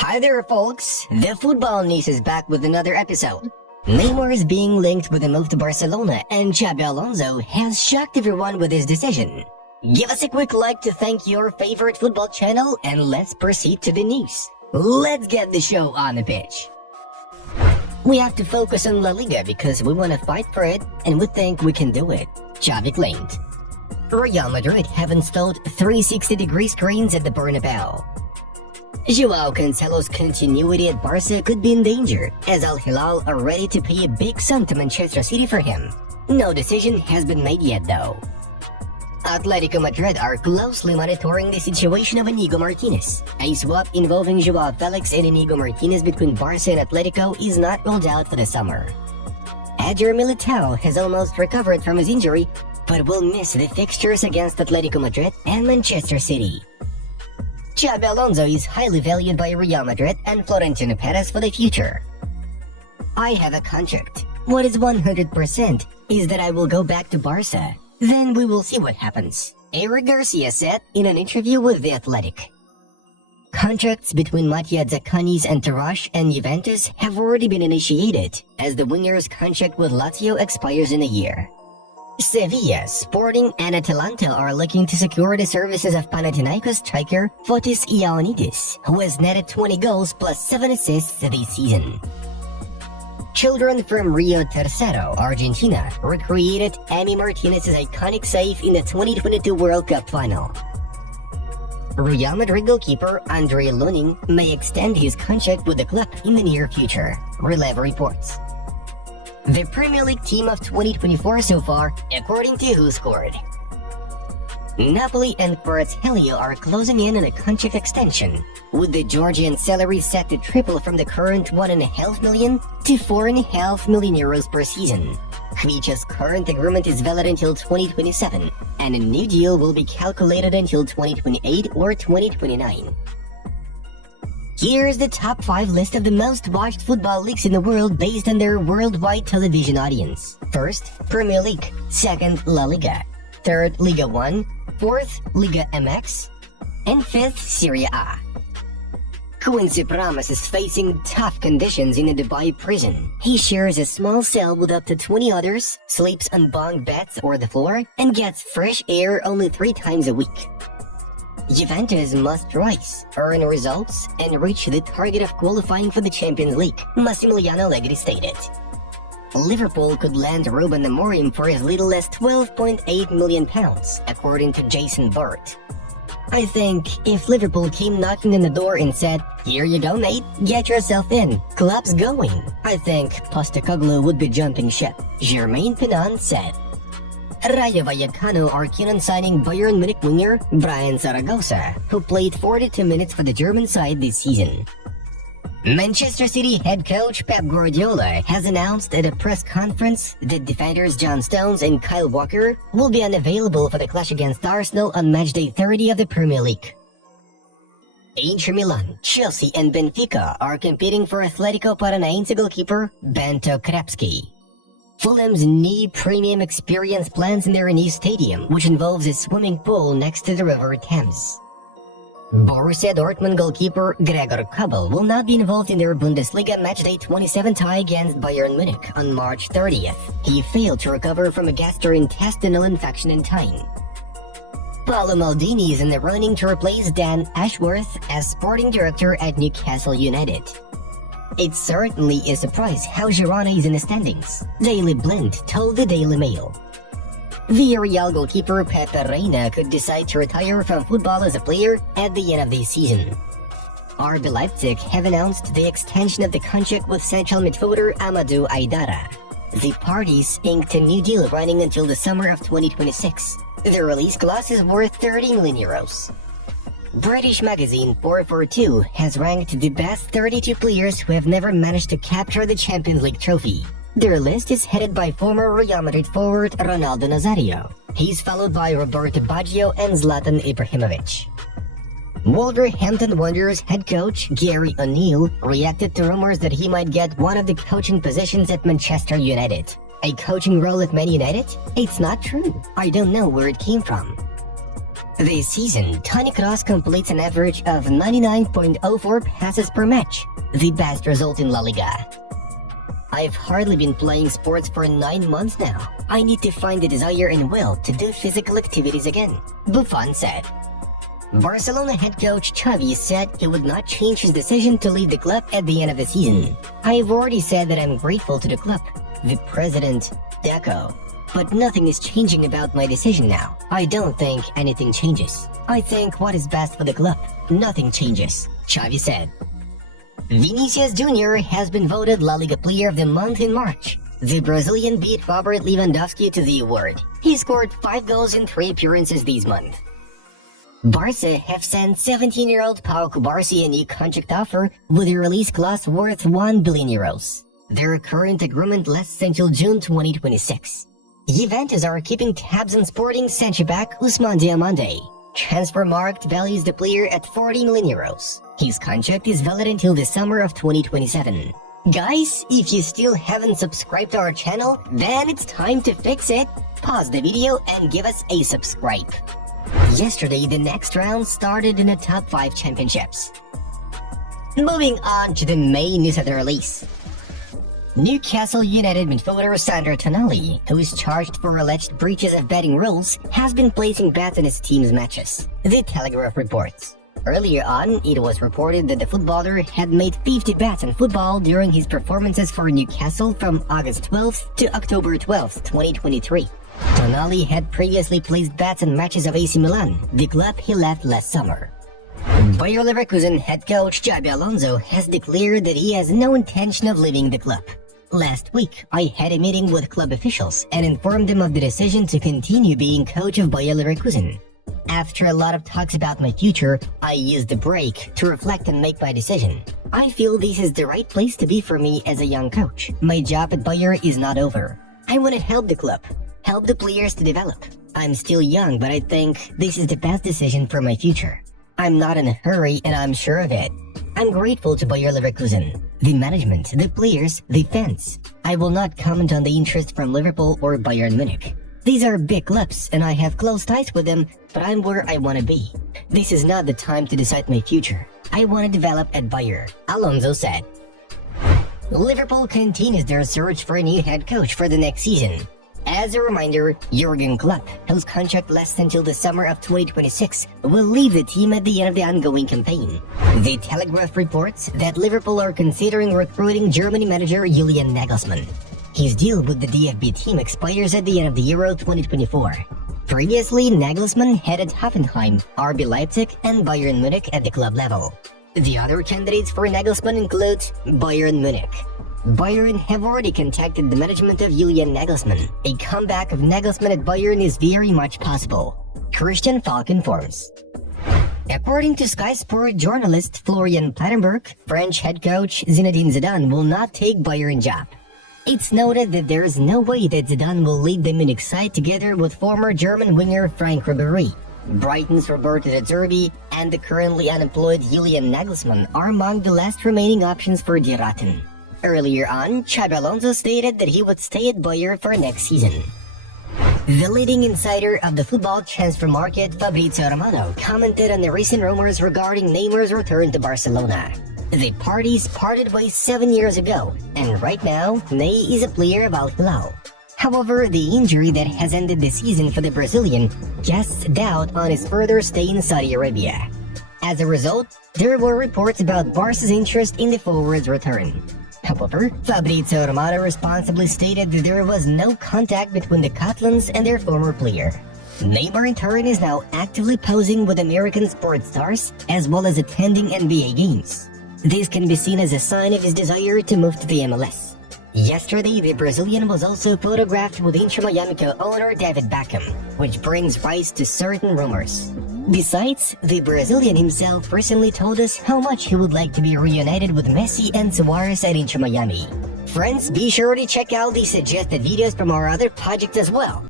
Hi there, folks! The Football News is back with another episode. Neymar is being linked with a move to Barcelona, and Xabi Alonso has shocked everyone with his decision. Give us a quick like to thank your favorite football channel, and let's proceed to the news. Let's get the show on the pitch. We have to focus on La Liga because we want to fight for it, and we think we can do it, Xabi claimed. Real Madrid have installed 360-degree screens at the Bernabeu. Joao Cancelo's continuity at Barca could be in danger, as Al Hilal are ready to pay a big sum to Manchester City for him. No decision has been made yet, though. Atletico Madrid are closely monitoring the situation of Inigo Martinez. A swap involving Joao Felix and Inigo Martinez between Barca and Atletico is not ruled out for the summer. Eder Militao has almost recovered from his injury, but will miss the fixtures against Atletico Madrid and Manchester City. Xabi Alonso is highly valued by Real Madrid and Florentino Perez for the future. I have a contract. What is 100% is that I will go back to Barca. Then we will see what happens, Eric Garcia said in an interview with The Athletic. Contracts between Mattia Zaccagni's entourage and Juventus have already been initiated, as the winger's contract with Lazio expires in a year. Sevilla, Sporting, and Atalanta are looking to secure the services of Panathinaikos striker Fotis Ioannidis, who has netted 20 goals plus 7 assists this season. Children from Rio Tercero, Argentina, recreated Emi Martinez's iconic save in the 2022 World Cup final. Real Madrid goalkeeper Andre Lunin may extend his contract with the club in the near future, Releva reports. The Premier League team of 2024 so far, according to Who Scored. Napoli and Kvaratskhelia are closing in on a contract extension, with the Georgian salary set to triple from the current 1.5 million to 4.5 million euros per season. Kvicha's current agreement is valid until 2027, and a new deal will be calculated until 2028 or 2029. Here's the top 5 list of the most watched football leagues in the world based on their worldwide television audience. First, Premier League. Second, La Liga. Third, Liga 1. Fourth, Liga MX. And fifth, Serie A. Quincy Promes is facing tough conditions in a Dubai prison. He shares a small cell with up to 20 others, sleeps on bunk beds or the floor, and gets fresh air only 3 times a week. Juventus must rise, earn results, and reach the target of qualifying for the Champions League, Massimiliano Allegri stated. Liverpool could land Ruben Amorim for as little as £12.8 million, according to Jason Burt. I think if Liverpool came knocking on the door and said, "Here you go, mate, get yourself in, club's going," I think Postecoglou would be jumping ship, Jermaine Pennant said. Rayo Vallecano are keen on signing Bayern Munich winger Brian Zaragoza, who played 42 minutes for the German side this season. Manchester City head coach Pep Guardiola has announced at a press conference that defenders John Stones and Kyle Walker will be unavailable for the clash against Arsenal on matchday 30 of the Premier League. Inter Milan, Chelsea, and Benfica are competing for Atletico Paranaense goalkeeper Bento Krapski. Fulham's new premium experience plans in their new stadium, which involves a swimming pool next to the River Thames. Borussia Dortmund goalkeeper Gregor Kobel will not be involved in their Bundesliga matchday 27 tie against Bayern Munich on March 30th. He failed to recover from a gastrointestinal infection in time. Paolo Maldini is in the running to replace Dan Ashworth as sporting director at Newcastle United. It's certainly a surprise how Girona is in the standings, Daily Blind told the Daily Mail. Villarreal goalkeeper Pepe Reina could decide to retire from football as a player at the end of the season. RB Leipzig have announced the extension of the contract with central midfielder Amadou Aidara. The parties inked a new deal running until the summer of 2026. The release clause is worth 30 million euros. British magazine 442 has ranked the best 32 players who have never managed to capture the Champions League trophy. Their list is headed by former Real Madrid forward Ronaldo Nazario. He's followed by Roberto Baggio and Zlatan Ibrahimovic. Wolverhampton Wanderers head coach Gary O'Neill reacted to rumors that he might get one of the coaching positions at Manchester United. A coaching role at Man United? It's not true. I don't know where it came from. This season, Toni Kroos completes an average of 99.04 passes per match, the best result in La Liga. I've hardly been playing sports for 9 months now. I need to find the desire and will to do physical activities again, Buffon said. Barcelona head coach Xavi said he would not change his decision to leave the club at the end of the season. "I've already said that I'm grateful to the club," the president echoed. "But nothing is changing about my decision now. I don't think anything changes. I think what is best for the club. Nothing changes," Xavi said. Vinicius Jr. has been voted La Liga Player of the Month in March. The Brazilian beat Robert Lewandowski to the award. He scored 5 goals in 3 appearances this month. Barca have sent 17-year-old Pau Cubarsí a new contract offer with a release clause worth €1 billion. Their current agreement lasts until June 2026. Juventus are keeping tabs on Sporting centre-back Ousmane Diomande. Transfermarkt values the player at €40 million. His contract is valid until the summer of 2027. Guys, if you still haven't subscribed to our channel, then it's time to fix it. Pause the video and give us a subscribe. Yesterday, the next round started in the top 5 championships. Moving on to the main news of the release. Newcastle United midfielder Sandro Tonali, who is charged for alleged breaches of betting rules, has been placing bets on his team's matches, The Telegraph reports. Earlier on, it was reported that the footballer had made 50 bets on football during his performances for Newcastle from August 12th to October 12th, 2023. Tonali had previously placed bets on matches of AC Milan, the club he left last summer. Bayer Leverkusen head coach Xabi Alonso has declared that he has no intention of leaving the club. "Last week, I had a meeting with club officials and informed them of the decision to continue being coach of Bayer Leverkusen. After a lot of talks about my future, I used the break to reflect and make my decision. I feel this is the right place to be for me as a young coach. My job at Bayer is not over. I want to help the club, help the players to develop. I'm still young, but I think this is the best decision for my future. I'm not in a hurry and I'm sure of it. I'm grateful to Bayer Leverkusen, the management, the players, the fans. I will not comment on the interest from Liverpool or Bayern Munich. These are big clubs and I have close ties with them, but I'm where I want to be. This is not the time to decide my future. I want to develop at Bayer," Alonso said. Liverpool continues their search for a new head coach for the next season. As a reminder, Jurgen Klopp, whose contract lasts until the summer of 2026, will leave the team at the end of the ongoing campaign. The Telegraph reports that Liverpool are considering recruiting Germany manager Julian Nagelsmann. His deal with the DFB team expires at the end of the Euro 2024. Previously, Nagelsmann headed Hoffenheim, RB Leipzig, and Bayern Munich at the club level. The other candidates for Nagelsmann include Bayern Munich. Bayern have already contacted the management of Julian Nagelsmann. A comeback of Nagelsmann at Bayern is very much possible, Christian Falk informs. According to Sky Sport journalist Florian Plettenberg, French head coach Zinedine Zidane will not take Bayern job. It's noted that there is no way that Zidane will lead the Munich side together with former German winger Frank Ribéry. Brighton's Roberto De Zerbi and the currently unemployed Julian Nagelsmann are among the last remaining options for Die Ratten. Earlier on, Xabi Alonso stated that he would stay at Bayer for next season. The leading insider of the football transfer market, Fabrizio Romano, commented on the recent rumors regarding Neymar's return to Barcelona. The parties parted ways 7 years ago, and right now, Ney is a player of Al Hilal. However, the injury that has ended the season for the Brazilian casts doubt on his further stay in Saudi Arabia. As a result, there were reports about Barca's interest in the forward's return. However, Fabrizio Romano responsibly stated that there was no contact between the Catalans and their former player. Neymar in turn is now actively posing with American sports stars as well as attending NBA games. This can be seen as a sign of his desire to move to the MLS. Yesterday, the Brazilian was also photographed with Inter Miami co-owner David Beckham, which brings rise to certain rumors. Besides, the Brazilian himself recently told us how much he would like to be reunited with Messi and Suarez at Inter Miami. Friends, be sure to check out the suggested videos from our other projects as well.